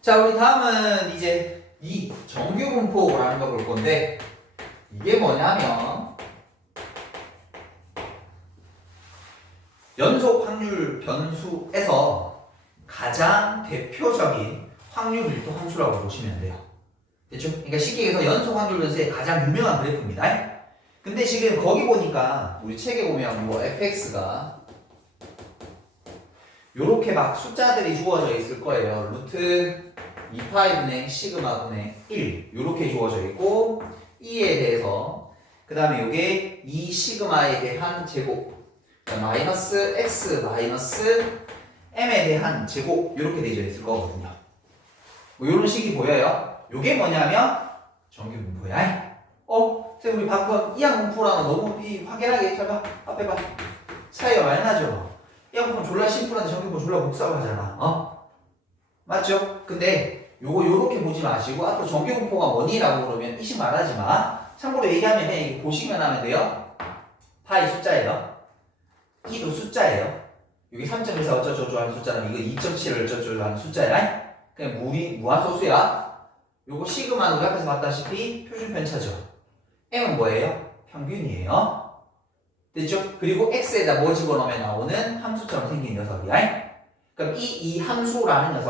자, 우리 다음은 이제 이 정규분포라는 거 볼 건데, 이게 뭐냐면 연속 확률 변수에서 가장 대표적인 확률 밀도 함수라고 보시면 돼요. 됐죠? 그러니까 쉽게 얘기해서 연속 확률 변수의 가장 유명한 그래프입니다. 근데 지금 거기 보니까 우리 책에 보면 뭐 fx가 요렇게 막 숫자들이 주어져 있을 거예요. 루트 2파이분의 시그마분의 1 요렇게 주어져 있고, E에 대해서 그 다음에 요게 2 시그마에 대한 제곱 마이너스 x 마이너스 m에 대한 제곱 이렇게 되어 있을 거거든요. 뭐 이런 식이 보여요. 요게 뭐냐면 정규분포야. 쌤 우리 방금 이항분포랑 너무 확연하게 설마 앞에 봐 차이가 많이 나죠. 이항분포 졸라 심플한데 정규분포 졸라 복잡하잖아. 맞죠? 근데 요거 요렇게 보지 마시고 앞으로 정규분포가 뭐니라고 그러면 이식 말하지 마. 참고로 얘기하면 해. 보시면 하면 돼요. 파이 숫자예요. 이도 숫자예요. 여기 3.14 어쩌저쩌 하는 숫자는 이거 2.7 어쩌저쩌 하는 숫자야. 그냥 무한소수야. 요거 시그마는 우리 앞에서 봤다시피 표준 편차죠. m은 뭐예요? 평균이에요. 됐죠? 그리고 x에다 뭐 집어넣으면 나오는 함수처럼 생긴 녀석이야. 그럼 이 함수라는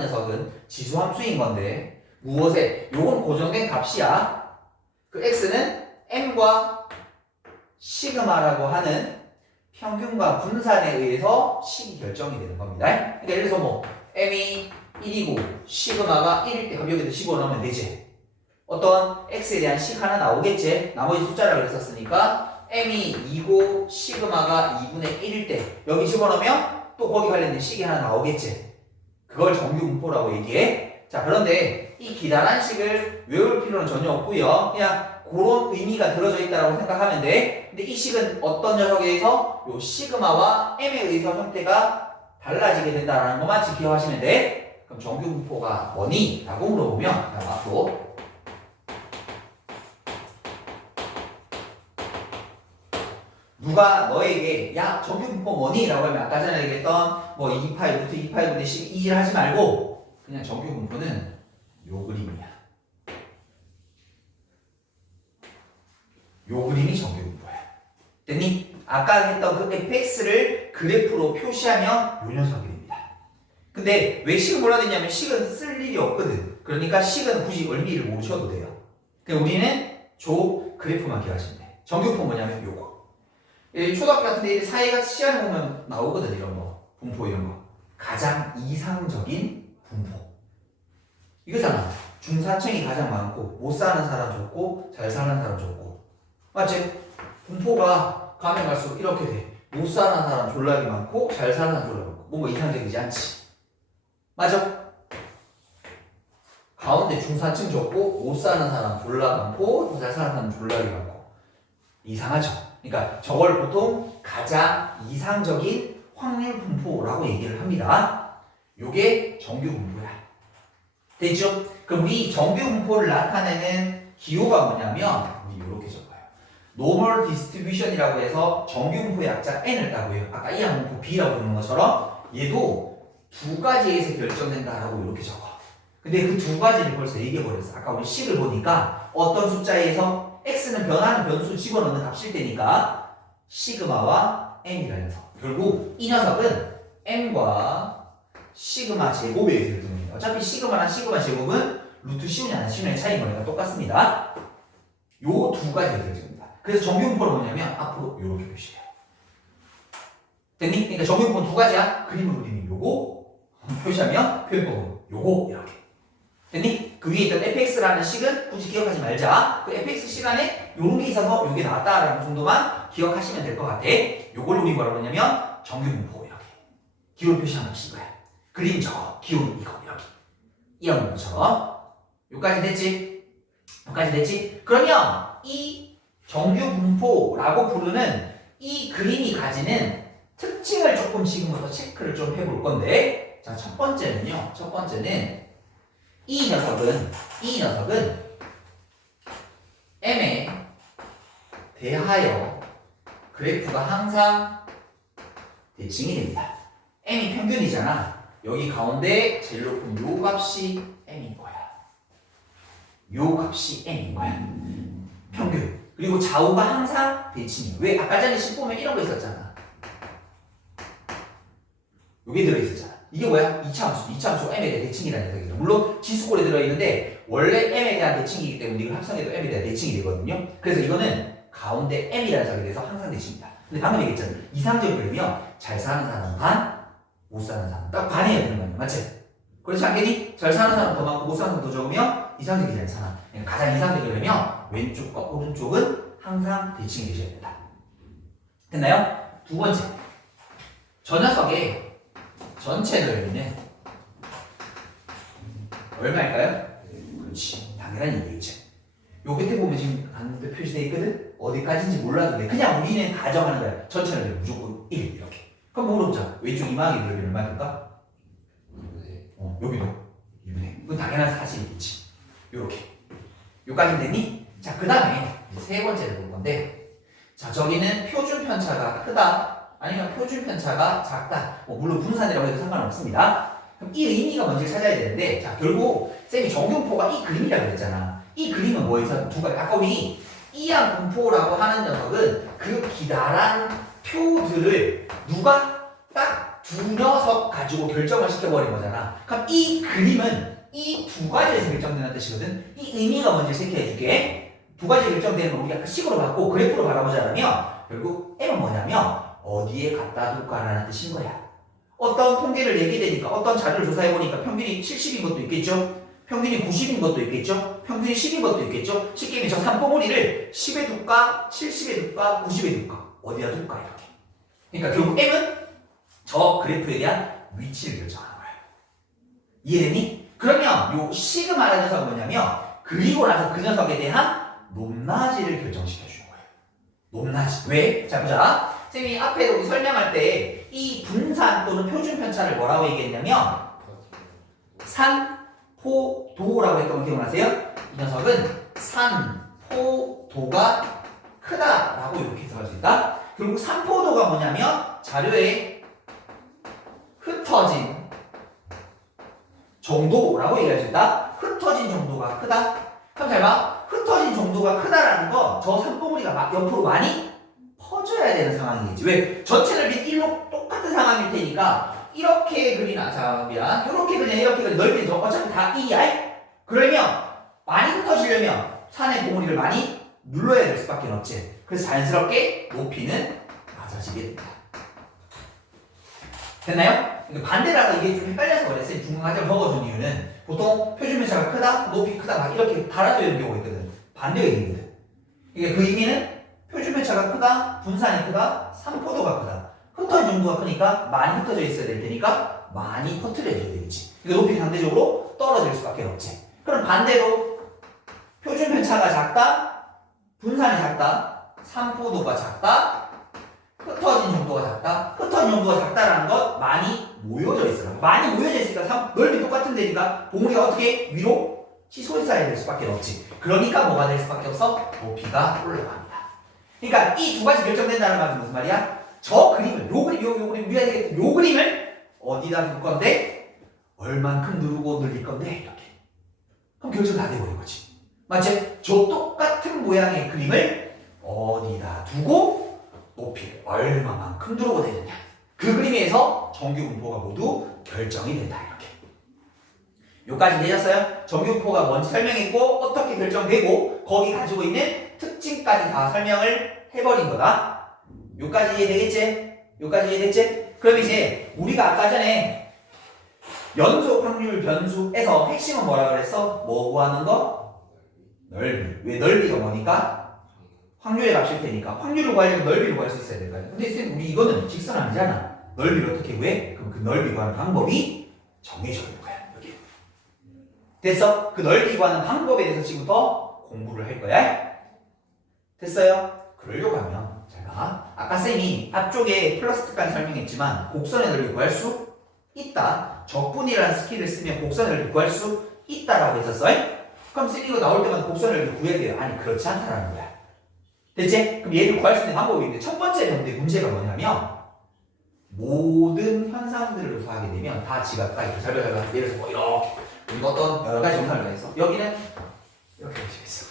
녀석은 지수 함수인 건데 무엇에? 요건 고정된 값이야. 그 x는 m과 시그마라고 하는 평균과 분산에 의해서 식이 결정이 되는 겁니다. 그러니까 예를 들어서 뭐 m이 1이고 시그마가 1일 때 그럼 여기다 집어넣으면 되지. 어떤 x에 대한 식 하나 나오겠지. 나머지 숫자라고 했었으니까 m이 2고 시그마가 2분의 1일 때 여기 집어넣으면 또 거기 관련된 식이 하나 나오겠지. 그걸 정규분포라고 얘기해. 자, 그런데 이 기다란 식을 외울 필요는 전혀 없고요. 그냥 그런 의미가 들어져 있다고 생각하면 돼. 근데 이 식은 어떤 녀석에 의해서 요 시그마와 m에 의해서 형태가 달라지게 된다는 것만 지켜하시면 돼. 그럼 정규분포가 뭐니? 라고 물어보면 앞으로 누가 너에게 야 정규분포 뭐니? 라고 하면 아까 전에 얘기했던 뭐 2파이 루트 2파이분의 12일 하지 말고 그냥 정규분포는 요 그림이야. 요 그림이 정규분포야. 됐니? 아까 했던 그 fx를 그래프로 표시하면 요 녀석이 됩니다. 근데 왜 식을 몰라야 되냐면 식은 쓸 일이 없거든. 그러니까 식은 굳이 의미를 모르셔도 돼요. 그냥 우리는 조 그래프만 기억하시면 돼. 정규분포 뭐냐면 요거. 초등학교 같은 데 사회가 시간에 보면 나오거든. 이런 거 분포 이런 거 가장 이상적인 분포 이거잖아. 중산층이 가장 많고 못 사는 사람 좋고 잘 사는 사람 좋고 맞지? 분포가 가면 갈수록 이렇게 돼. 못 사는 사람 졸라게 많고 잘 사는 사람 졸라게 많고 뭔가 이상적이지 않지? 맞아? 가운데 중산층 좋고 못 사는 사람 졸라 많고 잘 사는 사람 졸라게 많고 이상하죠? 그러니까 저걸 보통 가장 이상적인 확률 분포라고 얘기를 합니다. 요게 정규 분포야. 됐죠? 그럼 우리 정규 분포를 나타내는 기호가 뭐냐면 우리 이렇게 적어요. Normal Distribution이라고 해서 정규 분포의 약자 n을 따고 해요. 아까 이 항분포 b라고 부르는 것처럼 얘도 두 가지에서 결정된다라고 이렇게 적어. 근데 그 두 가지를 벌써 얘기해버렸어. 아까 우리 식을 보니까 어떤 숫자에서 x는 변하는 변수 집어넣는 값일 테니까 시그마와 m이라는 녀석. 결국 이 녀석은 m과 시그마 제곱에 의해서 결정됩니다. 어차피 시그마랑 시그마 제곱은 루트 10이나 10의 차이인 거니까 똑같습니다. 요 두 가지가 결정됩니다. 그래서 정규분포는 뭐냐면 앞으로 요렇게 표시해요. 됐니? 그러니까 정규분포는 두 가지야. 그림을 그리면 요거 표시하면 표현법은 요거 이렇게. 됐니? 그 위에 있던 fx라는 식은 굳이 기억하지 말자. 그 fx 시간에 요런 게 있어서 요게 나왔다라는 정도만 기억하시면 될 것 같아. 요걸 우리 뭐라고 하냐면 정규분포 이렇게 기호를 표시한 값인 거야. 그림 저거, 기호는 이거 이렇게 이런 것처럼. 요까지 됐지? 요까지 됐지? 그러면 이 정규분포라고 부르는 이 그림이 가지는 특징을 조금 지금부터 체크를 좀 해볼 건데, 자, 첫 번째는요. 첫 번째는 이 녀석은 m에 대하여 그래프가 항상 대칭이 됩니다. m이 평균이잖아. 여기 가운데 제일 높은 요 값이 m인 거야. 요 값이 m인 거야. 평균. 그리고 좌우가 항상 대칭이에요. 왜? 아까 전에 식 보면 이런 거 있었잖아. 요게 들어있었잖아. 이게 뭐야? 이차함수. 이차함수가 m에 대한 대칭이라는 얘기죠. 물론 지수꼴에 들어있는데 원래 m에 대한 대칭이기 때문에 이걸 합성해도 m에 대한 대칭이 되거든요. 그래서 이거는 가운데 m이라는 석에 대해서 항상 대칭입니다. 근데 방금 얘기했잖아. 이상적인 그림이요. 잘 사는 사람은 반, 못 사는 사람은 딱 반이어야 되는 거 아니야. 맞지? 그렇지 않겠니? 잘 사는 사람은 더 많고 못 사는 사람은 더 적으면 이상적이지 않잖아. 그러니까 가장 이상적이려면 왼쪽과 오른쪽은 항상 대칭이 되셔야 된다. 됐나요? 두 번째. 저 녀석의 전체 넓이는 얼마일까요? 그렇지. 당연한 얘기겠죠. 요 끝에 보면 지금 반대 표시되어 있거든? 어디까지인지 몰라도 돼. 그냥 우리는 가정하는 거야. 전체 넓이 무조건 1 이렇게. 그럼 뭐 물어보자. 왼쪽 이마의 넓이는 얼마일까? 여기도 2분의. 이건 당연한 사실이겠지. 요렇게. 요까지 됐니? 자, 그 다음에 세 번째를 볼 건데, 자, 저기는 표준 편차가 크다, 아니면 표준 편차가 작다. 물론 분산이라고 해도 상관없습니다. 그럼 이 의미가 뭔지 찾아야 되는데, 자, 결국 쌤이 정균포가 이 그림이라고 그랬잖아. 이 그림은 뭐에서 두 가지. 아까 우리 이항 분포라고 하는 녀석은 그 기다란 표들을 누가 딱 두 녀석 가지고 결정을 시켜버린 거잖아. 그럼 이 그림은 이 두 가지에서 결정되는 뜻이거든. 이 의미가 뭔지 체크해줄게. 두 가지 결정되는 건 우리가 식으로 받고 그래프로 바라보자면 결국 M은 뭐냐면 어디에 갖다 둘까라는 뜻인 거야. 어떤 통계를 내게 되니까 어떤 자료를 조사해보니까 평균이 70인 것도 있겠죠. 평균이 90인 것도 있겠죠. 평균이 10인 것도 있겠죠. 쉽게 얘기해 저 산봉우리를 10에 둘까 70에 둘까 90에 둘까 어디다 둘까 이렇게. 그러니까 결국 M은 저 그래프에 대한 위치를 결정하는 거야. 이해되니? 그러면 요 시그마라는 녀석은 뭐냐면 그리고 나서 그 녀석에 대한 높낮이를 결정시켜주는 거예요. 높낮이. 왜? 자 보자. 선생님이 앞에 우리 설명할 때 이 분산 또는 표준 편차를 뭐라고 얘기했냐면 산포도라고 했던 거 기억나세요? 이 녀석은 산포도가 크다라고 이렇게 해석할 수 있다. 결국 산포도가 뭐냐면 자료에 흩어진 정도라고 얘기할 수 있다. 흩어진 정도가 크다. 그럼 잘 봐. 흩어진 정도가 크다라는 거 저 산봉우리가 막 옆으로 많이 퍼져야 되는 상황이겠지. 왜? 전체 넓이 1로 똑같은 상황일 테니까 이렇게 그리나 자 미안 이렇게 그냥 이렇게 그리 넓이 어차피 다 2야. 그러면 많이 흩어지려면 산의 봉우리를 많이 눌러야 될 수밖에 없지. 그래서 자연스럽게 높이는 낮아지게 된다. 됐나요? 반대라고 이게 좀 헷갈려서 그래. 쌤 중간까지 먹어준 이유는 보통 표준편차가 크다, 높이 크다 막 이렇게 달아져 있는 경우가 있거든. 반대가 의미거든. 이게 그 의미는 표준편차가 크다, 분산이 크다, 산포도가 크다. 흩어진 정도가 크니까 많이 흩어져 있어야 될 테니까 많이 퍼뜨려져야 되겠지. 그러니까 높이 상대적으로 떨어질 수밖에 없지. 그럼 반대로 표준편차가 작다, 분산이 작다, 산포도가 작다, 흩어진 정도가 작다. 흩어진 정도가 작다라는 것 많이 모여져 있어요. 많이 모여져 있으니까 넓이 똑같은 데니까 봉우리가 어떻게 위로 치솟아야 될 수밖에 없지. 그러니까 뭐가 될 수밖에 없어? 높이가 올라갑니다. 그러니까 이 두 가지 결정된다는 말은 무슨 말이야? 저 그림을 요 그림 위에 되겠다. 요 그림을 어디다 둘 건데 얼만큼 누르고 늘릴 건데 이렇게. 그럼 결정 다 돼버린 거지. 맞지? 저 똑같은 모양의 그림을 어디다 두고 높이를 얼마만큼 누르고 되느냐. 그 그림에서 정규분포가 모두 결정이 된다. 이렇게. 요까지 되셨어요? 정규분포가 뭔지 설명했고 어떻게 결정되고 거기 가지고 있는 특징까지 다 설명을 해버린 거다. 요까지 이해되겠지? 요까지 이해됐지? 그럼 이제 우리가 아까 전에 연속 확률 변수에서 핵심은 뭐라 그랬어? 뭐 구하는 거? 넓이. 왜 넓이가 뭐니까? 확률의 값일 테니까 확률을 구하려면 넓이를 구할 수 있어야 될까요? 근데 쌤 우리 이거는 직선 아니잖아. 넓이를 어떻게 구해? 그럼 그 넓이 구하는 방법이 정해져 있는 거야. 여기. 됐어? 그 넓이 구하는 방법에 대해서 지금부터 공부를 할 거야. 됐어요? 그러려고 하면 제가 아까 쌤이 앞쪽에 플러스 특까지 설명했지만 곡선의 넓이 구할 수 있다. 적분이라는 스킬을 쓰면 곡선의 넓이 구할 수 있다라고 했었어요. 그럼 쌤 이거 나올 때마다 곡선의 넓이 구해야 돼요. 아니 그렇지 않다라는 거야. 됐지? 그럼 얘를 구할 수 있는 방법이 있는데 첫 번째 문제가 뭐냐면 모든 현상들을 조사하게 되면 다 지가 딱 이렇게 잘 예를 들어서 뭐 이렇게 우리가 어떤 여러 가지 영상을 내서 여기는 이렇게 되어 있어.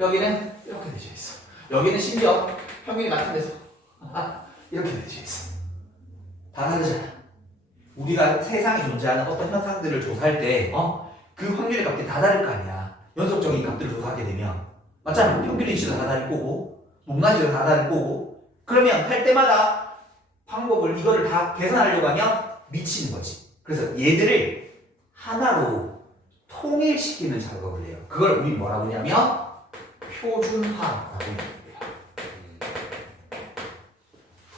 여기는 이렇게 되어 있어. 여기는 심지어 평균이 같은 데서 이렇게 되어 있어. 다 다르잖아. 우리가 세상에 존재하는 어떤 현상들을 조사할 때 그 확률의 값들이 다 다를 거 아니야. 연속적인 값들을 조사하게 되면 맞잖아. 평균의 이치도 다 다를 거고 높낮이도 다 다를 거고 그러면 할 때마다 방법을 이거를 다 계산하려고 하면 미치는 거지. 그래서 얘들을 하나로 통일시키는 작업을 해요. 그걸 우리 뭐라고 하냐면 표준화라고 합니다.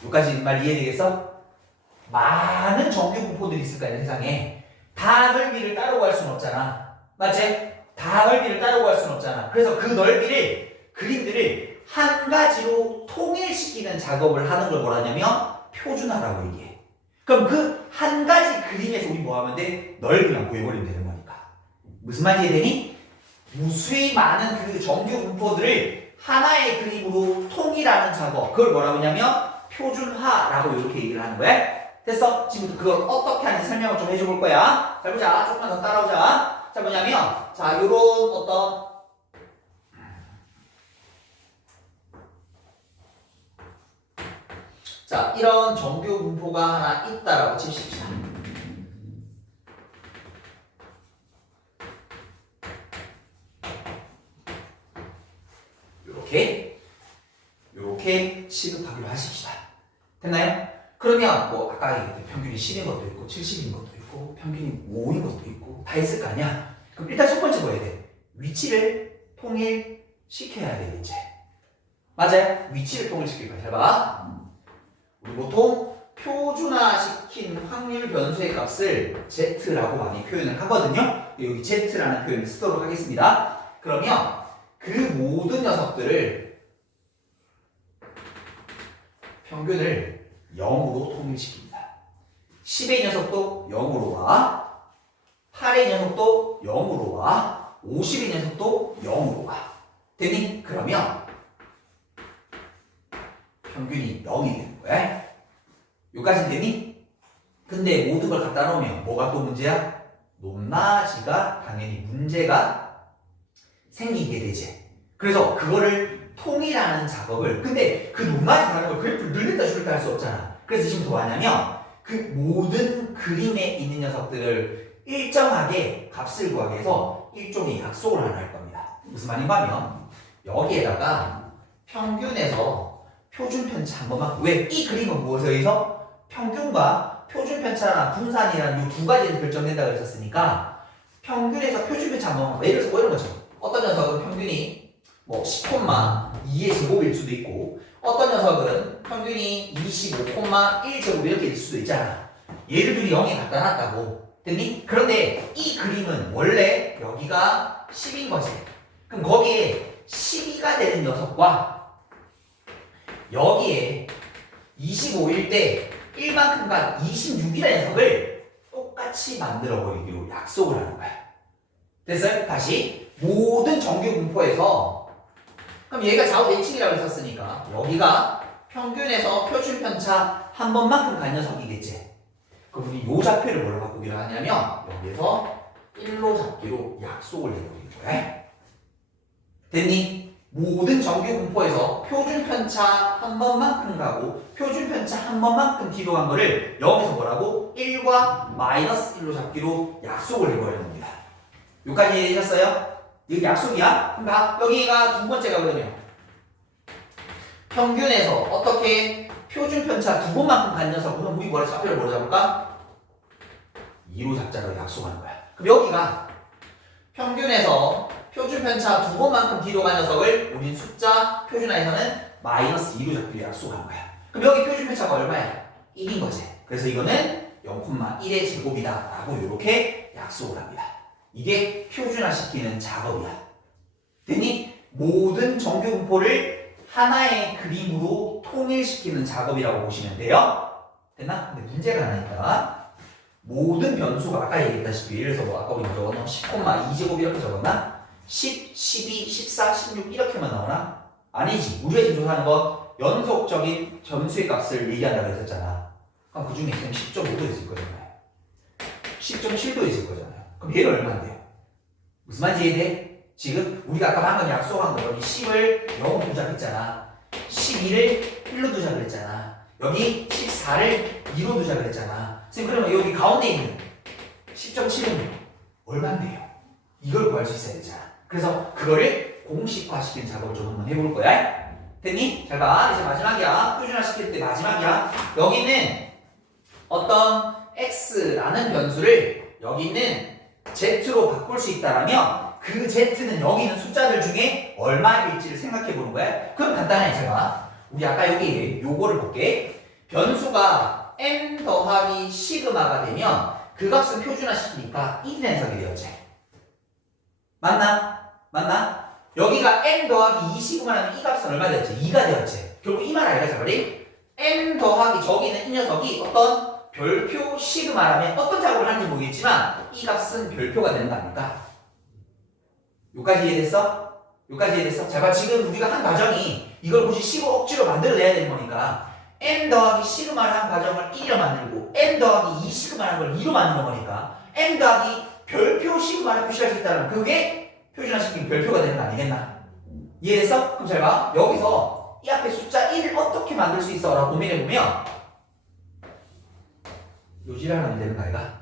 여기까지 말 이해되겠어? 많은 정규 분포들이 있을 거야 세상에. 다 넓이를 따로 갈 수는 없잖아. 맞지? 다 넓이를 따로 갈 수는 없잖아. 그래서 그 넓이를 그림들을 한 가지로 통일시키는 작업을 하는 걸 뭐라 하냐면 표준화라고 얘기해. 그럼 그 한 가지 그림에서 우리 뭐 하면 돼? 넓이만 구해버리면 되는 거니까. 무슨 말인지 이해되니? 무수히 많은 그 정규 분포들을 하나의 그림으로 통일하는 작업. 그걸 뭐라고 하냐면 표준화라고 이렇게 얘기를 하는 거야. 됐어? 지금부터 그걸 어떻게 하는지 설명을 좀 해줘 볼 거야. 자, 보자. 조금만 더 따라오자. 자, 뭐냐면, 자, 요런 어떤, 자, 이런 정규 분포가 하나 있다라고 칩시다. 요렇게 취급하기로 하십시다. 됐나요? 그러면 뭐 아까 얘기했던 평균이 10인 것도 있고 70인 것도 있고 평균이 5인 것도 있고 다 있을 거 아니야? 그럼 일단 첫 번째 뭐 해야 돼? 위치를 통일시켜야 되겠지. 맞아요? 위치를 통일시킬 거야. 잘 봐. 우리 보통 표준화시킨 확률 변수의 값을 Z라고 많이 표현을 하거든요. 여기 Z라는 표현을 쓰도록 하겠습니다. 그러면 그 모든 녀석들을 평균을 0으로 통일시킵니다. 10의 녀석도 0으로 와, 8의 녀석도 0으로 와, 50의 녀석도 0으로 와. 됐니? 그러면 평균이 0이 되는 거야. 여기까지 되니? 근데 모든 걸 갖다 놓으면 뭐가 또 문제야? 높낮이가 당연히 문제가 생기게 되지. 그래서 그거를 통일하는 작업을, 근데 그 높낮이 다른 걸 그래프를 늘렸다 줄였다 할 수 없잖아. 그래서 지금 뭐 하냐면 그 모든 그림에 있는 녀석들을 일정하게 값을 구하기 위해서 일종의 약속을 하나 할 겁니다. 무슨 말인가 하면 여기에다가 평균에서 표준 편차 한 번만, 왜? 이 그림은 무엇에 의해서 평균과 표준 편차나 분산이라는 이 두 가지에서 결정된다고 했었으니까 평균에서 표준 편차 한 번만, 예를 들어서 뭐 이런 거죠. 어떤 녀석은 평균이 뭐 10,2의 제곱일 수도 있고 어떤 녀석은 평균이 25,1제곱 이렇게 일 수도 있잖아. 얘들이 0에 갖다 놨다고. 됐니? 그런데 이 그림은 원래 여기가 10인 거지. 그럼 거기에 12가 되는 녀석과 여기에 25일 때 1만큼과 26이라는 녀석을 똑같이 만들어버리기로 약속을 하는 거야. 됐어요? 다시 모든 정규 분포에서 그럼 얘가 좌우 대칭이라고 했었으니까 여기가 평균에서 표준 편차 한 번만큼 간 녀석이겠지. 그럼 우리 요 좌표를 뭐로 바꾸기로 하냐면 여기에서 1로 잡기로 약속을 해버린 거야. 됐니? 모든 정규 분포에서 표준 편차 한 번만큼 가고 표준 편차 한 번만큼 뒤로 간 거를 여기서 뭐라고? 1과 마이너스 1로 잡기로 약속을 해버리는 겁니다. 여기까지 이해되셨어요? 이거 약속이야? 그럼 봐. 여기가 두 번째가 거든요. 평균에서 어떻게 표준 편차 두 번만큼 간 녀석, 그럼 우리 뭐라 좌표를 뭐로 잡을까? 2로 잡자고 약속하는 거야. 그럼 여기가 평균에서 표준 편차 두 번만큼 뒤로 간 녀석을 우린 숫자 표준화에서는 마이너스 2로 잡기로 약속하는 거야. 그럼 여기 표준 편차가 얼마야? 1인 거지. 그래서 이거는 0,1의 제곱이다 라고 이렇게 약속을 합니다. 이게 표준화시키는 작업이야. 됐니? 모든 정규 분포를 하나의 그림으로 통일시키는 작업이라고 보시면 돼요. 됐나? 근데 문제가 하나 있다. 모든 변수가 아까 얘기했다시피 예를 들어서 뭐 아까 우리 적었나? 10,2제곱 이렇게 적었나? 10, 12, 14, 16 이렇게만 나오나? 아니지. 우리가 지금 조사하는 건 연속적인 점수의 값을 얘기한다고 했었잖아. 그럼 그 중에 쌤 10.5도 있을 거잖아요. 10.7도 있을 거잖아요. 그럼 얘가 얼마인데요? 무슨 말인지 이해돼? 지금 우리가 아까 방금 약속한 거 여기 10을 0으로 두자그랬잖아. 12를 1로 두자그랬잖아. 여기 14를 2로 두자그랬잖아. 쌤 그러면 여기 가운데 있는 10.7은 얼마인데요? 이걸 구할 수 있어야 되잖아. 그래서 그거를 공식화시키는 작업을 좀 한번 해볼 거야. 됐니? 잘 봐. 이제 마지막이야. 표준화 시킬 때 마지막이야. 여기는 어떤 x라는 변수를 여기 있는 z로 바꿀 수 있다라면 그 z는 여기 있는 숫자들 중에 얼마일지를 생각해 보는 거야. 그럼 간단해. 잘 봐. 우리 아까 여기 요거를 볼게. 변수가 m 더하기 시그마가 되면 그 값은 표준화 시키니까 1인 해석이 되었지. 맞나? 맞나? 여기가 m 더하기 2 시그마라면 이 값은 얼마 되었지? 2가 되었지. 결국 이 말 알겠어, 우리? m 더하기 저기 있는 이 녀석이 어떤 별표 시그마라면 어떤 작업을 하는지 모르겠지만 이 값은 별표가 되는 거 아닙니까? 여기까지 이해됐어? 여기까지 이해됐어? 자, 봐. 지금 우리가 한 과정이 이걸 굳이 식으로 억지로 만들어내야 되는 거니까 m 더하기 시그마를 한 과정을 1로 만들고 m 더하기 2 시그마라는 걸 2로 만드는 거니까 m 더하기 별표 시그마를 표시할 수 있다면 그게 표준화시킨 별표가 되는 거 아니겠나? 이해됐어? 그럼 잘 봐. 여기서 이 앞에 숫자 1을 어떻게 만들 수 있어? 라고 고민해보면 요지를 하면 되는 거 아이가?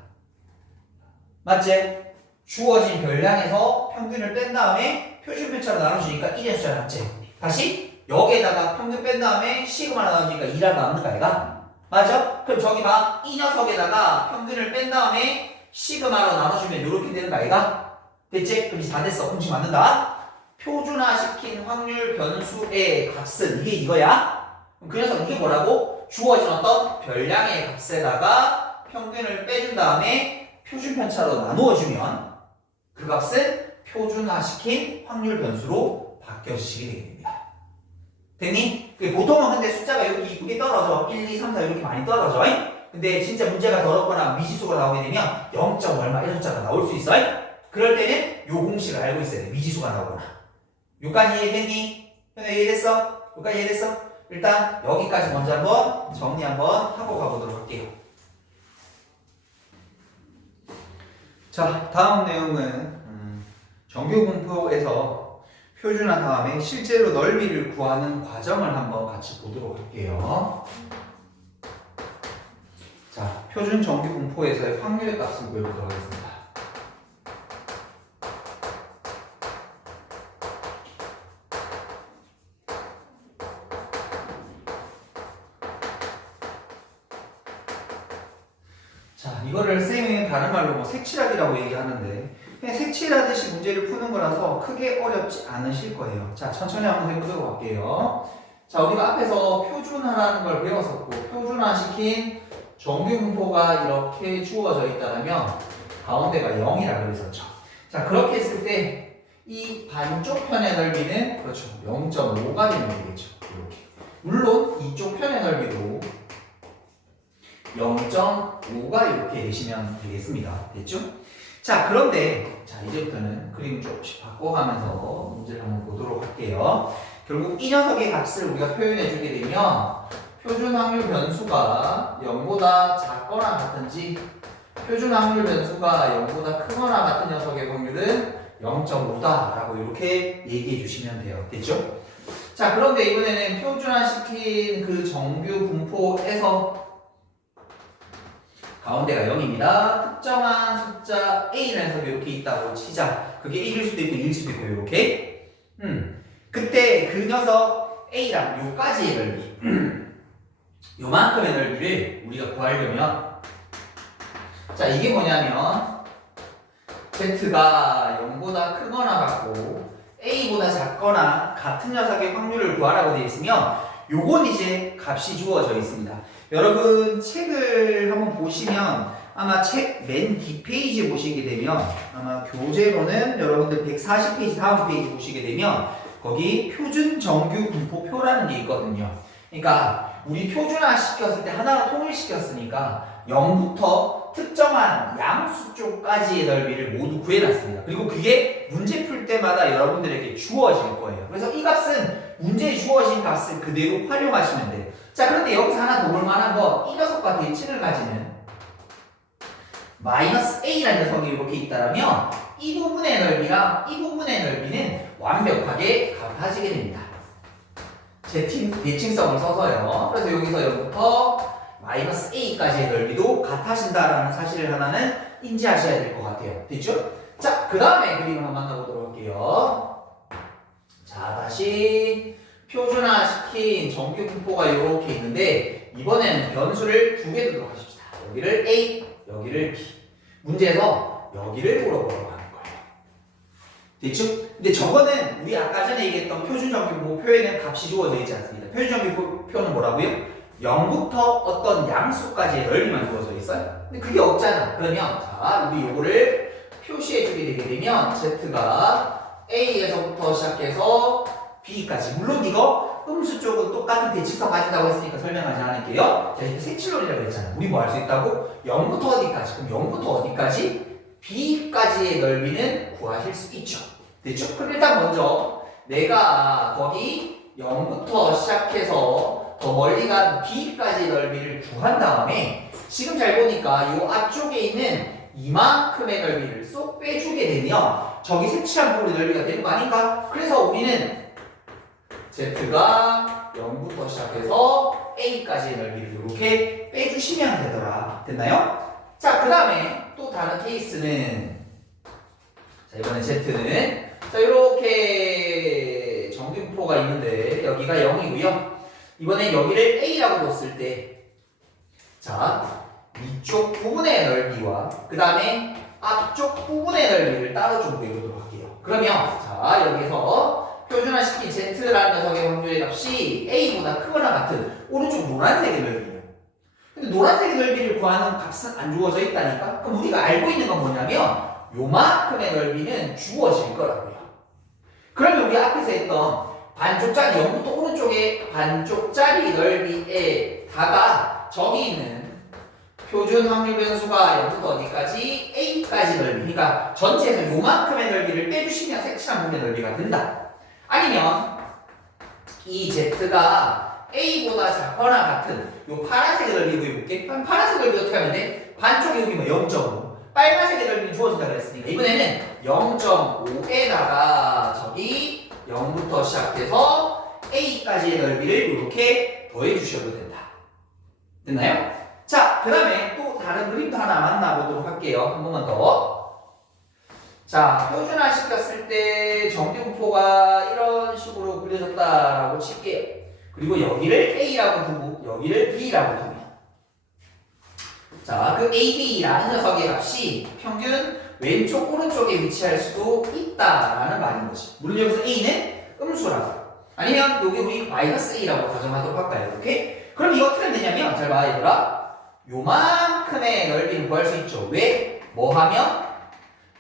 맞지? 주어진 별량에서 평균을 뺀 다음에 표준편차로 나눠주니까 1의 숫자 남지? 다시 여기에다가 평균 뺀 다음에 시그마 나눠주니까 2라고 남는 거 아이가? 맞아? 그럼 저기 봐. 이 녀석에다가 평균을 뺀 다음에 시그마로 나눠주면 이렇게 되는 거 아이가? 됐지? 그럼 이제 다 됐어. 공식 맞는다. 표준화시킨 확률 변수의 값은 이게 이거야? 그럼 그 녀석 이게 뭐라고? 주어진 어떤 별량의 값에다가 평균을 빼준 다음에 표준편차로 나누어주면 그 값은 표준화시킨 확률 변수로 바뀌어지게 되게 됩니다. 됐니? 보통은 근데 숫자가 여기 이쁘게 떨어져. 1, 2, 3, 4 이렇게 많이 떨어져. 근데 진짜 문제가 더럽거나 미지수가 나오게 되면 0. 얼마 이런 숫자가 나올 수 있어. 그럴 때는 요 공식을 알고 있어야 돼. 미지수가 나오거나. 요까지 이해됐니? 현우 이해됐어? 요까지 이해됐어? 일단 여기까지 먼저 한번 정리 한번 하고 가보도록 할게요. 자, 다음 내용은 정규 분포에서 표준화 다음에 실제로 넓이를 구하는 과정을 한번 같이 보도록 할게요. 자, 표준 정규 분포에서의 확률의 값을 구해보도록 하겠습니다. 자, 이거를 쌤은 다른 말로 뭐 색칠하기라고 얘기하는데 그냥 색칠하듯이 문제를 푸는 거라서 크게 어렵지 않으실 거예요. 자, 천천히 한번 해보도록 할게요. 자, 우리가 앞에서 표준화라는 걸 배웠었고 표준화시킨 정규 분포가 이렇게 주어져 있다면 가운데가 0이라고 그랬었죠. 자, 그렇게 했을 때 이 반쪽 편의 넓이는 그렇죠. 0.5가 되면 되겠죠. 이렇게. 물론 이쪽 편의 넓이도 0.5가 이렇게 되시면 되겠습니다. 됐죠? 자, 그런데 자, 이제부터는 그림 조금씩 바꿔가면서 문제를 한번 보도록 할게요. 결국 이 녀석의 값을 우리가 표현해 주게 되면 표준 확률 변수가 0보다 작거나 같은지 표준 확률 변수가 0보다 크거나 같은 녀석의 확률은 0.5다라고 이렇게 얘기해 주시면 돼요. 됐죠? 자, 그런데 이번에는 표준화시킨 그 정규 분포에서 가운데가 0입니다. 특정한 숫자 A라는 녀석이 이렇게 있다고 치자. 그게 1일 수도 있고 2일 수도 있고 이렇게. 그때 그 녀석 A랑 요까지의 넓이 요만큼의 넓이를 우리가 구하려면 자, 이게 뭐냐면 Z가 0보다 크거나 같고 A보다 작거나 같은 녀석의 확률을 구하라고 되어 있으면 요건 이제 값이 주어져 있습니다. 여러분 책을 한번 보시면 아마 책 맨 뒷페이지 보시게 되면 아마 교재로는 여러분들 140페이지 다음 페이지 보시게 되면 거기 표준 정규 분포표라는 게 있거든요. 그러니까 우리 표준화 시켰을 때 하나로 통일시켰으니까 0부터 특정한 양수 쪽까지의 넓이를 모두 구해놨습니다. 그리고 그게 문제 풀 때마다 여러분들에게 주어질 거예요. 그래서 이 값은 문제에 주어진 값을 그대로 활용하시면 돼요. 자, 그런데 여기서 하나 더 볼만한 건 이 녀석과 대칭을 가지는 마이너스 A라는 녀석이 이렇게 있다면 이 부분의 넓이랑 이 부분의 넓이는 완벽하게 같아지게 됩니다. 대칭성을 써서요. 그래서 여기서 0부터 마이너스 A까지의 넓이도 같아진다라는 사실을 하나는 인지하셔야 될 것 같아요. 됐죠? 자, 그 다음에 그림을 한번 만나보도록 할게요. 자, 다시 표준화시킨 정규 분포가 이렇게 있는데 이번에는 변수를 두 개 두도록 하십시다. 여기를 A, 여기를 B. 문제에서 여기를 물어보라고 하는 거예요. 됐죠? 근데 저거는 우리 아까 전에 얘기했던 표준 정규 분포 표에는 값이 주어져 있지 않습니다. 표준 정규 표는 뭐라고요? 0부터 어떤 양수까지의 넓이만 주어져 있어요. 근데 그게 없잖아. 그러면 자, 우리 요거를 표시해 주게 되게 되면 Z가 A에서부터 시작해서 B까지. 물론 이거 음수 쪽은 똑같은 대칭성 가진다고 했으니까 설명하지 않을게요. 자, 이제 색칠론이라고 했잖아. 우리 뭐 할 수 있다고? 0부터 어디까지? 그럼 0부터 어디까지? B까지의 넓이는 구하실 수 있죠. 됐죠? 그럼 일단 먼저 내가 거기 0부터 시작해서 더 멀리 간 B까지의 넓이를 구한 다음에 지금 잘 보니까 이 앞쪽에 있는 이만큼의 넓이를 쏙 빼주게 되면 저기 색칠한 부분의 넓이가 되는 거 아닌가? 그래서 우리는 Z가 0부터 시작해서 A까지의 넓이를 이렇게 빼주시면 되더라. 됐나요? 자, 그 다음에 또 다른 케이스는 자, 이번엔 Z는 자, 이렇게 정규분포가 있는데 여기가 0이고요. 이번엔 여기를 A라고 뒀을 때 자, 이쪽 부분의 넓이와 그 다음에 앞쪽 부분의 넓이를 따로 좀 배우도록 할게요. 그러면 자, 여기서 표준화시킨 Z라는 녀석의 확률의 값이 A보다 크거나 같은 오른쪽 노란색의 넓이에요. 근데 노란색의 넓이를 구하는 값은 안 주어져 있다니까? 그럼 우리가 알고 있는 건 뭐냐면 요만큼의 넓이는 주어질 거라고요. 그러면 우리 앞에서 했던 반쪽짜리 0부터 오른쪽에 반쪽짜리 넓이에다가 저기 있는 표준 확률 변수가 0부터 어디까지? A까지 넓이. 그러니까 전체에서 요만큼의 넓이를 빼주시면 색칠한 부분의 넓이가 된다. 아니면 이 Z가 A보다 작거나 같은 요 파란색의 넓이 구해볼게. 그럼 파란색 넓이 어떻게 하면 돼? 반쪽이 여기 뭐 0.5. 빨간색의 넓이는 주어진다 그랬으니까 이번에는 0.5에다가 저기 0부터 시작해서 A까지의 넓이를 이렇게 더해 주셔도 된다. 됐나요? 자, 그 다음에 또 다른 그림도 하나 만나보도록 할게요. 한 번만 더. 자, 표준화 시켰을 때 정규분포가 이런 식으로 그려졌다라고 칠게요. 그리고 여기를 A라고 두고 여기를 B라고 두면 자, 그 AB라는 녀석의 값이 평균 왼쪽 오른쪽에 위치할 수도 있다라는 말인 거지. 물론 여기서 A는 음수라고 아니면 여기 우리 마이너스 A라고 가정하도록 할까요? 이렇게? 그럼 이거 어떻게 되냐면 잘 봐 얘들아 요만큼의 넓이를 구할 수 있죠. 왜? 뭐 하면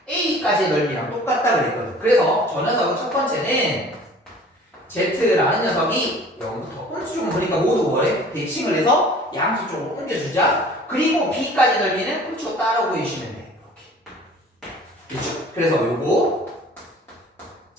A까지의 넓이랑 똑같다 그랬거든. 그래서 저 녀석은 첫 번째는 Z라는 녀석이 0부터 음수 쪽은 그러니까 모두 뭐래? 대칭을 해서 양수 쪽으로 옮겨주자. 그리고 B까지 넓이는 그렇죠. 따로 구해주시면 돼. 이렇게. 그렇죠? 그래서 요거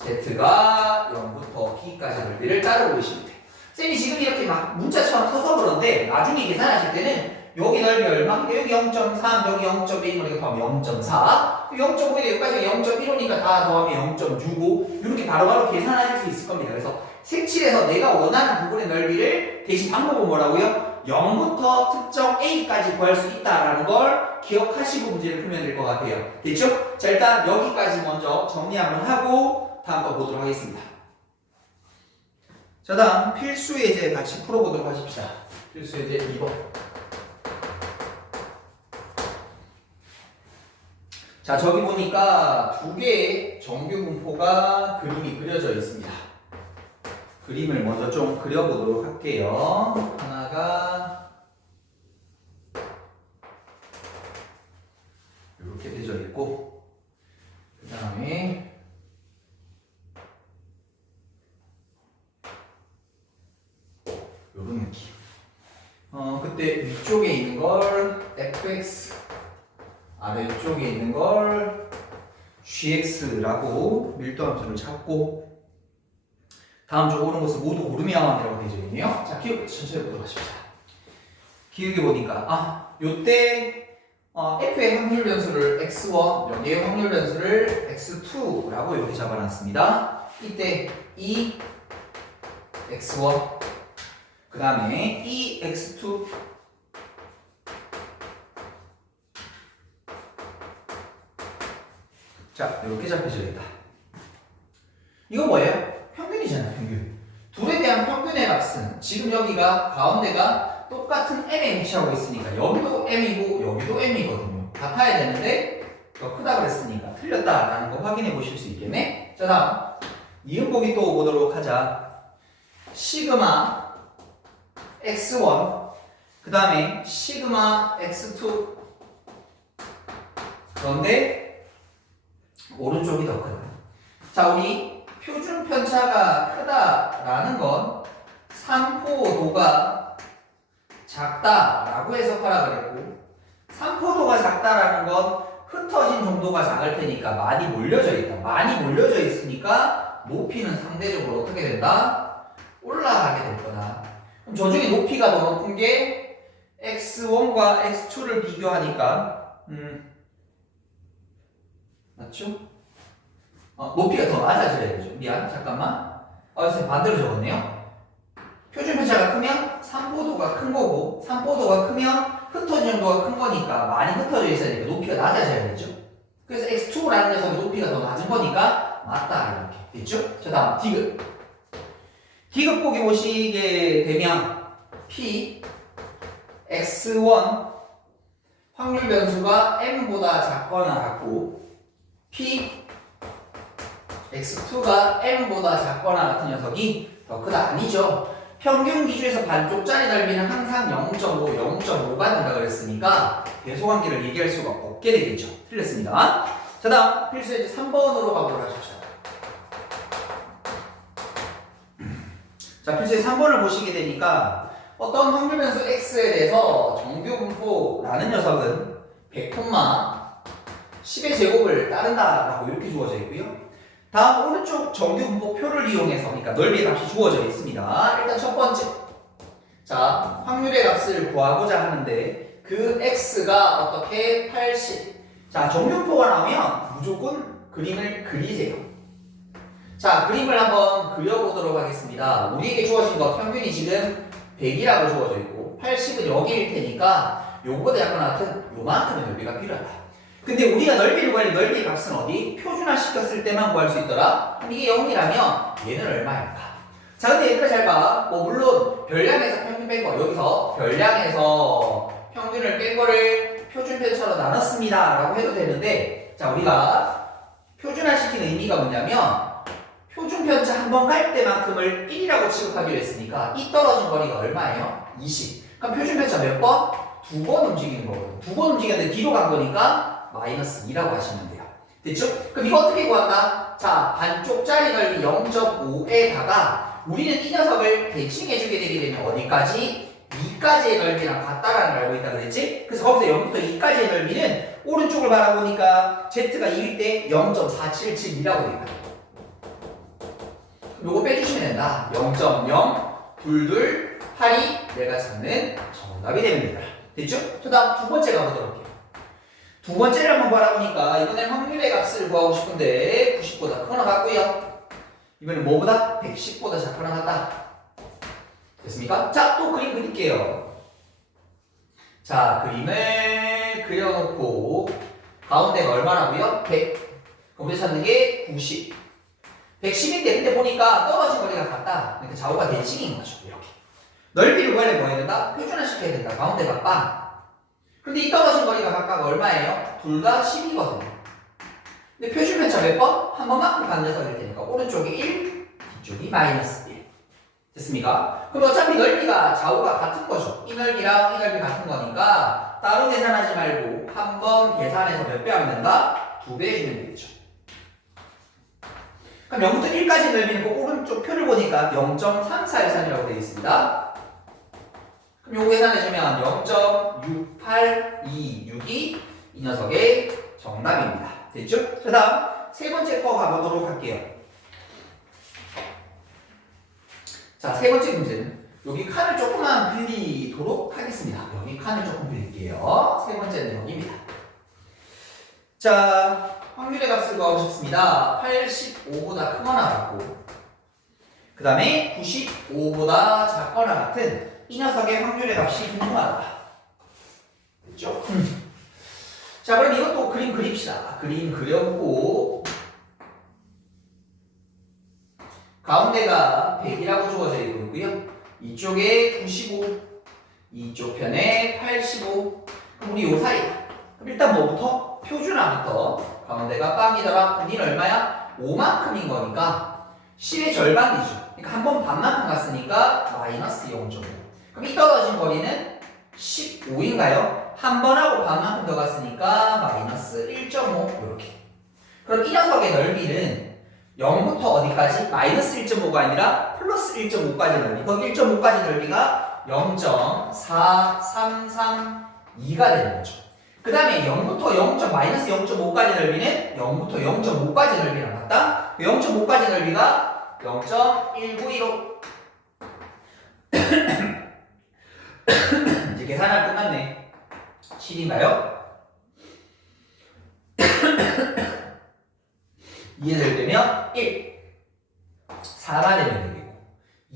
Z가 0부터 B까지 넓이를 따로 구해주시면 돼. 쌤이 지금 이렇게 막 문자처럼 써서 그런데 나중에 계산하실 때는 여기 넓이 얼마? 여기 0.3, 여기 0.1, 이렇게 더하면 0.4 0.5인데 여기까지 0.15니까 다 더하면 0.65 이렇게 바로바로 계산하실 수 있을 겁니다. 그래서 색칠해서 내가 원하는 부분의 넓이를 대신 방법은 뭐라고요? 0부터 특정 A까지 구할 수 있다라는 걸 기억하시고 문제를 풀면 될 것 같아요. 됐죠? 자, 일단 여기까지 먼저 정리 한번 하고 다음 거 보도록 하겠습니다. 자, 다음 필수 예제 같이 풀어보도록 하십시다. 필수 예제 2번. 자, 저기 보니까 두 개의 정규 분포가 그림이 그려져 있습니다. 그림을 먼저 좀 그려보도록 할게요. 하나가 이렇게 되어 있고, 그 다음에 이런 느낌. 그때 위쪽에 있는 걸 fx, 아래쪽에 있는 걸 gx라고 밀도함수를 잡고, 다음 주 오는 것을 모두 고르면이라고 되어 있네요. 자, 기억부터 천천히 보도록 하십시다. 기억해 보니까 요때 f의 확률 변수를 x1, 여기의 확률 변수를 x2라고 이렇게 잡아놨습니다. 이때 이 x1, 그 다음에 이 x2, 자, 이렇게 잡혀지겠다. 이거 뭐예요? 평균이잖아요, 평균. 둘에 대한 평균의 값은 지금 여기가 가운데가 똑같은 m에 위치하고 있으니까 여기도 m이고 여기도 m이거든요. 같아야 되는데 더 크다 그랬으니까 틀렸다라는 거 확인해 보실 수 있겠네. 자, 다음 이음보기 또 보도록 하자. 시그마 x1 그 다음에 시그마 x2 그런데 오른쪽이 더 크다. 자, 우리 표준 편차가 크다라는 건 삼포도가 작다라고 해석하라 그랬고, 삼포도가 작다라는 건 흩어진 정도가 작을 테니까 많이 몰려져 있다. 많이 몰려져 있으니까 높이는 상대적으로 어떻게 된다? 올라가게 될 거다. 그럼 저 중에 높이가 더 높은 게 x1과 x2를 비교하니까 맞죠? 높이가 더 낮아져야 되죠. 미안, 잠깐만. 선생님 반대로 적었네요. 표준 편차가 크면 삼포도가 큰 거고, 삼포도가 크면 흩어진 정도가 큰 거니까 많이 흩어져 있어야 되니까 높이가 낮아져야 되죠. 그래서 x2라는 녀석의 높이가 더 낮은 거니까 맞다 이렇게 됐죠? 자, 다음 디귿. 디귿 보기 보시게 되면 p x1 확률 변수가 m보다 작거나 같고 p x2가 m보다 작거나 같은 녀석이 더 크다. 아니죠. 평균 기준에서 반쪽짜리 넓이는 항상 0.5, 0.5가 된다 그랬으니까 배소관계를 얘기할 수가 없게 되겠죠. 틀렸습니다. 자, 다음 필수예제 3번으로 가보도록 하십시오. 자, 필수예제 3번을 보시게 되니까 어떤 확률 변수 x에 대해서 정규분포라는 녀석은 100, 10의 제곱을 따른다라고 이렇게 주어져 있고요. 다음 오른쪽 정규분포표를 이용해서, 그러니까 넓이의 값이 주어져 있습니다. 일단 첫 번째, 자, 확률의 값을 구하고자 하는데 그 x가 어떻게 80. 자, 정규분포가 나오면 무조건 그림을 그리세요. 자, 그림을 한번 그려보도록 하겠습니다. 우리에게 주어진 거 평균이 지금 100이라고 주어져 있고 80은 여기일 테니까 요거보다 약간 같은 요만큼의 넓이가 필요하다. 근데 우리가 넓이를 구할 넓이의 값은 어디? 표준화 시켰을 때만 구할 수 있더라? 그럼 이게 0이라면 얘는 얼마일까? 자, 근데 얘들아 잘 봐. 물론 별량에서 평균 뺀 거, 여기서 별량에서 평균을 뺀 거를 표준 편차로 나눴습니다 라고 해도 되는데, 자, 우리가 표준화 시키는 의미가 뭐냐면 표준 편차 한 번 갈 때만큼을 1이라고 취급하기로 했으니까 이 떨어진 거리가 얼마예요? 20. 그럼 표준 편차 몇 번? 2번 움직이는 거거든요. 2번 움직였는데 뒤로 간 거니까 마이너스 2라고 하시면 돼요. 됐죠? 그럼 이거 어떻게 구한다? 자, 반쪽짜리 넓이 0.5에다가 우리는 이 녀석을 대칭해주게 되게 되면 어디까지? 2까지의 넓이랑 같다라는 걸 알고 있다 그랬지? 그래서 거기서 0부터 2까지의 넓이는 오른쪽을 바라보니까 Z가 2일 때 0.477이라고 되거든. 요거 빼주시면 된다. 0.0228이 내가 찾는 정답이 되면 된다. 됐죠? 그 다음 두 번째 가보도록 할게요. 두 번째를 한번 바라보니까 이번엔 확률의 값을 구하고 싶은데 90보다 크거나 같고요. 이번엔 뭐보다? 110보다 작거나 같다. 됐습니까? 자, 또 그림 그릴게요. 자, 그림을 그려놓고 가운데가 얼마라고요? 100. 그럼 우리 찾는 게 90. 110인데 근데 보니까 떨어진 거리가 같다. 그러니까 좌우가 대칭인 거죠. 이렇게. 넓이를 구하려면 뭐 해야 된다? 표준화 시켜야 된다. 가운데가 빵. 근데 이 떨어진 거리가 각각 얼마예요? 둘 다 10이거든요. 근데 표준 편차 몇 번? 한 번만큼 가는 녀석일 테니까 오른쪽이 1, 뒤쪽이 마이너스 1. 됐습니까? 그럼 어차피 넓이가 좌우가 같은 거죠. 이 넓이랑 이 넓이 같은 거니까 따로 계산하지 말고 한 번 계산해서 몇 배 하면 된다? 2배 해주면 되겠죠. 그럼 0부터 1까지 넓이는 그 오른쪽 표를 보니까 0.343이라고 되어 있습니다. 그럼 요거 계산해주면 0.6826이 이 녀석의 정답입니다. 됐죠? 그 다음 세 번째 거 가보도록 할게요. 자, 세 번째 문제는 여기 칸을 조금만 빌리도록 하겠습니다. 여기 칸을 조금 빌릴게요. 세 번째 내용입니다. 자, 확률의 값을 구하고 싶습니다. 85보다 크거나 같고 그 다음에 95보다 작거나 같은 이 녀석의 확률의 값이 궁금하다. 됐죠? 자, 그럼 이것도 그림 그립시다. 그림 그려보고 가운데가 100이라고 주어져 있고요. 이쪽에 95, 이쪽 편에 85. 그럼 우리 요 사이. 그럼 일단 뭐부터? 표준화부터. 가운데가 빵이더라. 그럼 니는 얼마야? 5만큼인 거니까 10의 절반이죠. 그러니까 한 번 반만큼 갔으니까 마이너스 0.5. 그럼 이 떨어진 거리는 15인가요? 한 번 하고 반만큼 더 갔으니까 마이너스 1.5 이렇게. 그럼 이 녀석의 넓이는 0부터 어디까지? 마이너스 1.5가 아니라 플러스 1.5까지 넓이. 거기 1.5까지 넓이가 0.4332가 되는 거죠. 그 다음에 0부터 0. 마이너스 0.5까지 넓이는 0부터 0.5까지 넓이랑 같다. 0.5까지 넓이가 0.1915. 이제 계산할 끝났네. 7인가요? 2에서 1 되면 1. 4가 되면 되겠고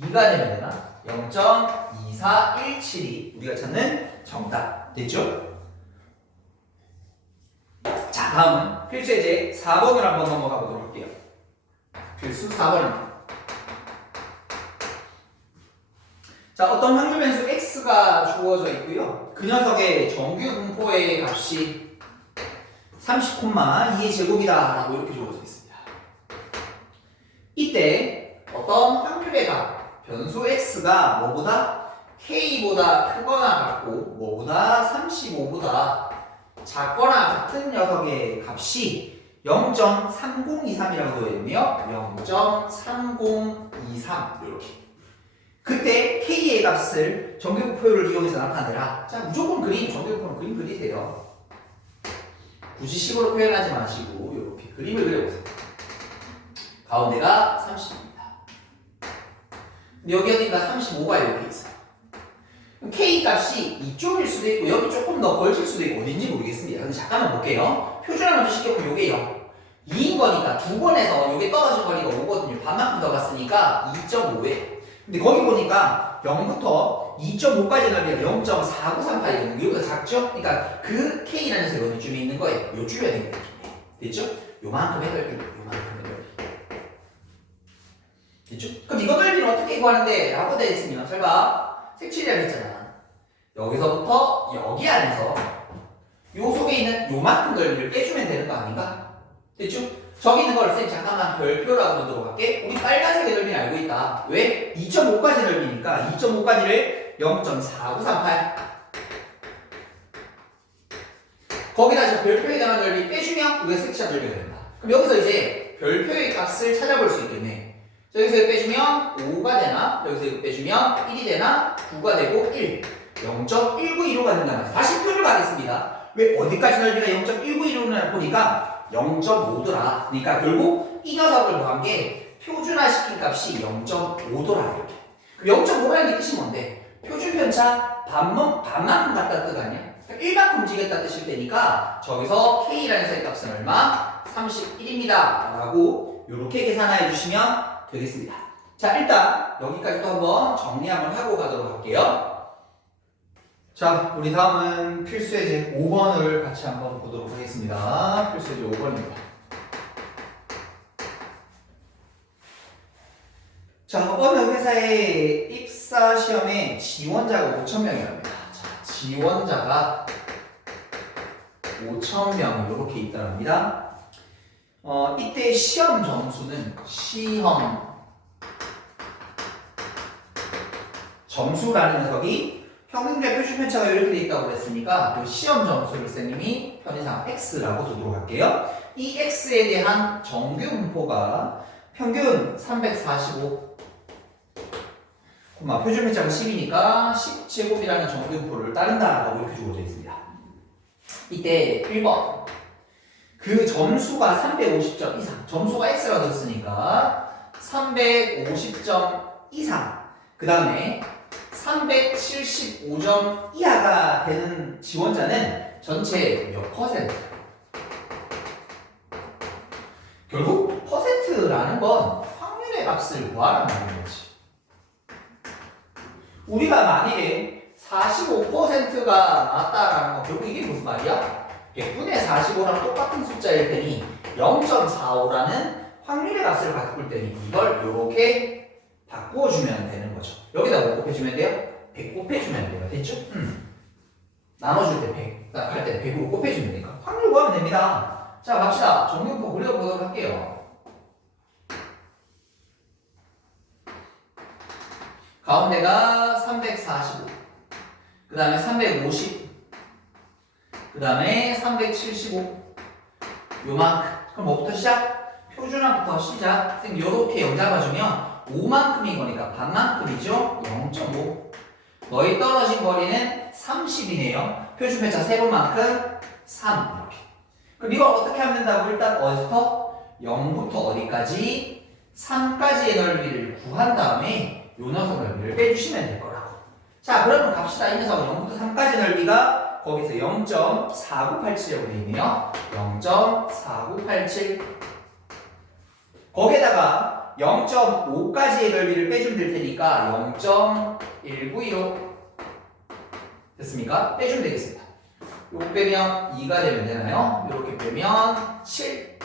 2가 되면 되나? 0.2417이 우리가 찾는 정답 됐죠? 자, 다음은 필수 예제 4번을 한번 넘어가 보도록 할게요. 필수 4번입니다. 자, 어떤 확률 변수 x가 주어져 있고요. 그 녀석의 정규 분포의 값이 30,2의 제곱이다 라고 이렇게 주어져 있습니다. 이때 어떤 확률의 값, 변수 x가 뭐보다? k보다 크거나 같고 뭐보다? 35보다 작거나 같은 녀석의 값이 0.3023이라고 되어 있네요. 0.3023 이렇게. 그때 k의 값을 정규분포율을 이용해서 나타내라. 자, 무조건 그림, 정규분포는 그림 그리세요. 굳이 식으로 표현하지 마시고 이렇게 그림을 그려보세요. 가운데가 30입니다. 여기 어딘가 35가 이렇게 있어요. K 값이 이쪽일 수도 있고 여기 조금 더 걸칠 수도 있고 어딘지 모르겠습니다. 근데 잠깐만 볼게요. 표준화 먼저 시켜보면 요게 0. 2인 거니까 두 번에서 요게 떨어진 거리가 5거든요. 반만큼 더 갔으니까 2.5에. 근데 거기 보니까 0부터 2.5까지 넓이가 0.4938이거든요. 여기가 작죠? 그러니까 그 K라는 녀석이 어디쯤에 있는 거예요? 요쯤에 있는 거예요. 됐죠? 요만큼의 넓이, 요만큼의 넓이. 됐죠? 그럼 이거 넓이는 어떻게 구하는데? 라고 되어 있으면 잘 봐. 색칠이라고 했잖아. 여기서부터 여기 안에서 요 속에 있는 요만큼 넓이를 빼주면 되는 거 아닌가? 됐죠? 저기 있는 걸 쌤 잠깐만 별표라고 넣도록 할게. 우리 빨간색의 넓이는 알고 있다. 왜? 2.5까지 넓이니까 2.5까지를 0.4938 거기다 저 별표에 대한 넓이 빼주면 우리가 색칠한 넓이가 된다. 그럼 여기서 이제 별표의 값을 찾아볼 수 있겠네. 자, 여기서 이거 빼주면 5가 되나? 여기서 이거 빼주면 1이 되나? 9가 되고 1 0.1915가 된단 말이야. 다시 표를 가겠습니다. 왜 어디까지 넓이가 0.1915나 보니까 0.5더라. 그러니까 결국 이 녀석을 더한 게 표준화시킨 값이 0.5더라 이렇게. 그럼 0.5라는 게 뜻이 뭔데? 표준 편차 반만큼 갖다 뜻 아니야? 그러니까 1만큼 움직였다 뜻일 테니까 저기서 K라는 녀석의 값은 얼마? 31입니다. 라고 이렇게 계산해 주시면 되겠습니다. 자, 일단 여기까지 또 한번 정리 한번 하고 가도록 할게요. 자, 우리 다음은 필수예제 5번을 같이 한번 보도록 하겠습니다. 필수예제 5번입니다. 자, 어느 회사의 입사 시험에 지원자가 5,000명이랍니다. 자, 지원자가 5,000명 이렇게 있다랍니다. 이때 시험 점수는 점수라는 녀석이 평균과 표준 편차가 이렇게 돼 있다고 그랬으니까 그 시험 점수를 쌤님이 편의상 x라고 두도록 할게요. 이 x에 대한 정규 분포가 평균 345, 표준 편차가 10이니까 10제곱이라는 정규 분포를 따른다라고 이렇게 주어져 있습니다. 이때 1번 그 점수가 350점 이상, 점수가 x가 됐으니까 350점 이상 그 다음에 375점 이하가 되는 지원자는 전체 몇 퍼센트? 결국 퍼센트라는 건 확률의 값을 구하라는 거지. 우리가 만일에 45%가 나왔다라는 건 결국 이게 무슨 말이야? 100분의 45랑 똑같은 숫자일 테니 0.45라는 확률의 값을 바꿀 때니 이걸 이렇게 바꿔주면 되는 거죠. 여기다 뭐 곱해주면 돼요? 100 곱해주면 돼요. 됐죠? 나눠줄 때 100, 할 때 100으로 곱해주면 되니까 확률 구하면 됩니다. 자, 갑시다. 정리표 그려보도록 할게요. 가운데가 345, 그 다음에 350, 그 다음에 375, 요만큼. 그럼 뭐부터 시작? 표준화부터 시작. 선생님 요렇게 영 잡아주면 5만큼인 거니까 반만큼이죠? 0.5. 너희 떨어진 거리는 30이네요. 표준배차 세로만큼 3 이렇게. 그럼 이걸 어떻게 하면 된다고? 일단 어디부터? 0부터 어디까지? 3까지의 넓이를 구한 다음에 요 녀석 넓이를 빼주시면 될 거라고. 자, 그러면 갑시다. 이 녀석은 0부터 3까지 넓이가 거기서 0.4987이라고 되어 있네요. 0.4987. 거기에다가 0.5까지의 넓이를 빼주면 될 테니까 0.1915 됐습니까? 빼주면 되겠습니다. 요거 빼면 2가 되면 되나요? 이렇게 빼면 7,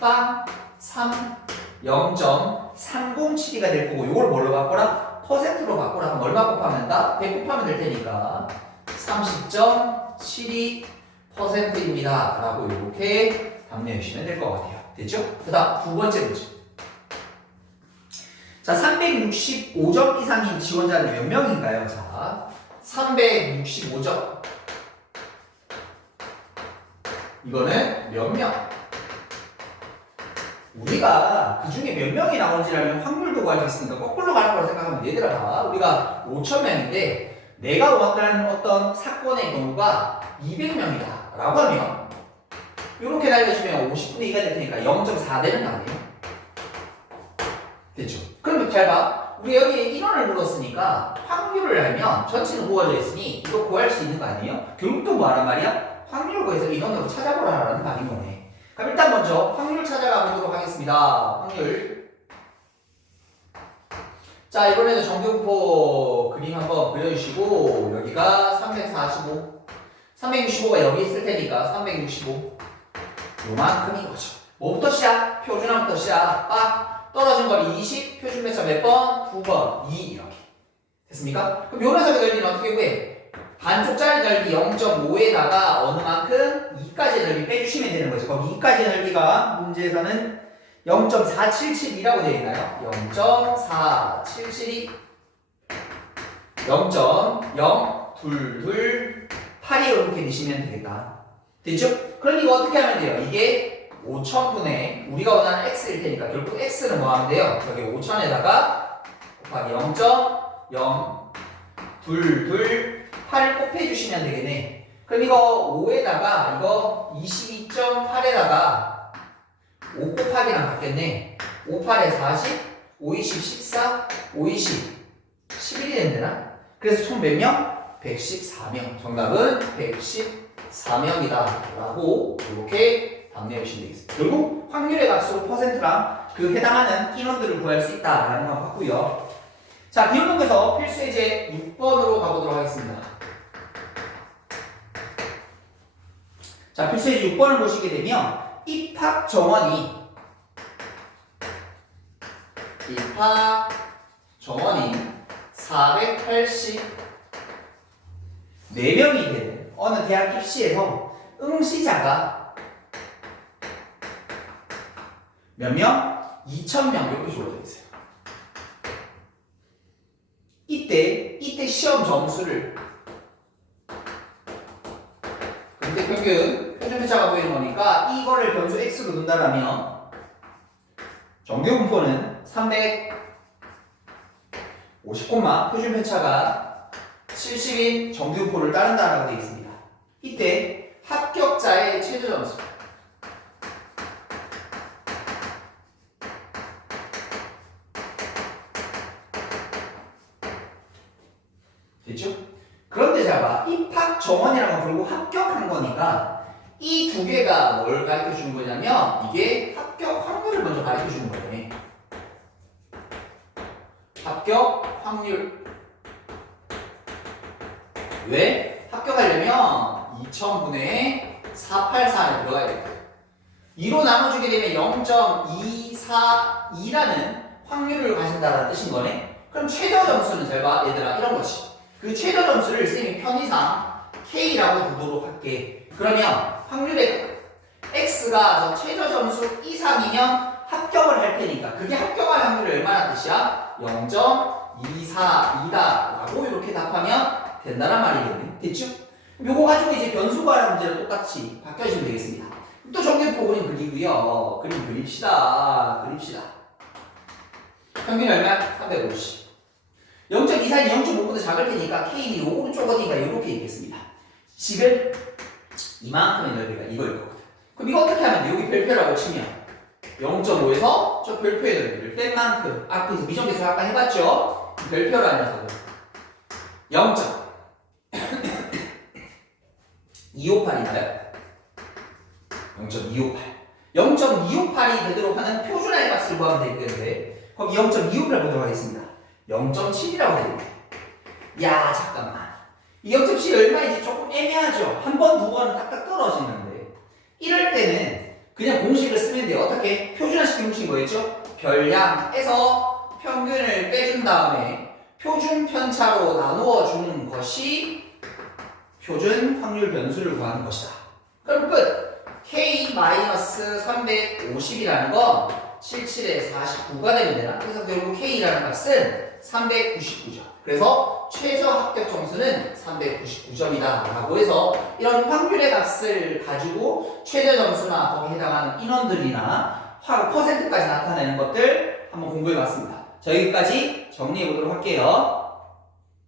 빵, 3, 0.307이가 될 거고 요걸 뭘로 바꿔라? 퍼센트로 바꿔라. 그럼 얼마 곱하면 다? 100 곱하면 될 테니까 30.72%입니다. 라고 이렇게 답례해 주시면 될 것 같아요. 됐죠? 그 다음 두 번째 문제. 자, 365점 이상인 지원자는 몇 명인가요? 자, 365점. 이거는 몇 명? 우리가 그 중에 몇 명이 나오는지 알면 확률도 구할 수 있으니까 거꾸로 가는 걸 생각하면 얘들아, 우리가 5,000명인데 내가 원하는 어떤 사건의 경우가 200명이다 라고 하면 이렇게 날려주면 50분의 2가 될 테니까 0.4 되는 거 아니에요? 됐죠? 그럼 잘 봐. 우리 여기에 인원을 물었으니까 확률을 알면 전체는 구워져 있으니 이거 구할 수 있는 거 아니에요? 결국 또 뭐하란 말이야? 확률을 구해서 인원으로 찾아보라는 말인 거네. 그럼 일단 먼저 확률 찾아가 보도록 하겠습니다. 확률. 자, 이번에는 정규분포 그림 한번 그려주시고 여기가 345, 365가 여기 있을 테니까 365 요만큼인 거죠. 뭐부터 시작? 표준화부터 시작. 빡! 떨어진 거리 20, 표준배차 몇 번? 2번, 2 이렇게 됐습니까? 그럼 요 녀석의 넓이는 어떻게 구해? 반쪽짜리 넓이 0.5에다가 어느 만큼? 2까지의 넓이 빼주시면 되는 거죠. 거기 2까지의 넓이가 문제에서는 0.477이라고 되어 있나요? 0.477이 0.0228이 이렇게 넣으시면 되겠다. 됐죠? 그럼 이거 어떻게 하면 돼요? 이게 5,000분의 우리가 원하는 x일 테니까 결국 x는 뭐 하면 돼요? 여기 5,000에다가 곱하기 0.022,8을 곱해주시면 되겠네. 그럼 이거 5에다가 이거 22.8에다가 5 곱하기랑 같겠네. 5, 8에 40, 5, 20, 14, 5, 20, 11이 된대나? 그래서 총 몇 명? 114명. 정답은 114명이다. 라고 이렇게 답례해 주시면 되겠습니다. 결국 확률의 값으로 퍼센트랑 그 해당하는 인원들을 구할 수 있다라는 건 같고요. 자, 비운동에서 필수 예제 6번으로 가보도록 하겠습니다. 자, 필수 예제 6번을 보시게 되면 입학 정원이 484명이 되는 어느 대학 입시에서 응시자가 몇 명? 2,000명 이렇게 주어져 있어요. 이때 시험 점수를 근데 평균 표준배차가 보이는 거니까 이거를 변수 x로 둔다라면 정규분포는 350, 표준배차가 70인 정규분포를 따른다라고 되어 있습니다. 이때 합격자의 최저 점수 됐죠? 그런데 잘 봐. 입학 정원이라는 건 결국 합격한 거니까 이 두 개가 뭘 가르쳐 주는 거냐면 이게 합격 확률을 먼저 가르쳐 주는 거네. 합격 확률. 왜? 합격하려면 2000분의 484에 들어가야 돼. 2로 나눠주게 되면 0.242라는 확률을 가진다는 뜻인 거네. 그럼 최저 점수는 잘 봐, 얘들아. 이런 거지. 그 최저 점수를 쌤이 편의상 K라고 두도록 할게. 그러면 확률의 X가 저 최저 점수 이상이면 합격을 할 테니까 그게 합격할 확률이 얼마나 뜻이야? 0.242다 라고 이렇게 답하면 된다란 말이겠네. 됐죠? 요거 가지고 이제 변수 구하는 문제를 똑같이 바꿔주시면 되겠습니다. 또 정렬표 그림 그리고요. 그림 그립시다. 평균이 얼마야? 350. 0.24는 0.5보다 작을 테니까 K는 요 오른쪽 어딘가 이렇게 있겠습니다. 지금 이만큼의 넓이가 이거일 거거든. 그럼 이거 어떻게 하면 돼? 여기 별표라고 치면 0.5에서 저 별표의 넓이를 뺀 만큼 앞에서 미정계수 아까 해봤죠? 별표라는 녀석은 0.258이나요? 0.258. 0.258이 되도록 하는 표준화의 값을 구하면 되겠는데 거기 0.258 보도록 하겠습니다. 0.7이라고 되겠네. 야 잠깐만. 이 0.7이 얼마인지 조금 애매하죠? 한 번, 두 번은 딱딱 떨어지는데 이럴 때는 그냥 공식을 쓰면 돼요. 어떻게? 표준화시킨 공식이 뭐였죠? 별량에서 평균을 빼준 다음에 표준 편차로 나누어 주는 것이 표준 확률 변수를 구하는 것이다. 그럼 끝! K-350이라는 건 77에 49가 되면 되나? 그래서 결국 K라는 값은 399점. 그래서 최저 합격 점수는 399점이다 라고 해서 이런 확률의 값을 가지고 최저 점수나 거기에 해당하는 인원들이나 퍼센트까지 나타내는 것들 한번 공부해 봤습니다. 자, 여기까지 정리해 보도록 할게요.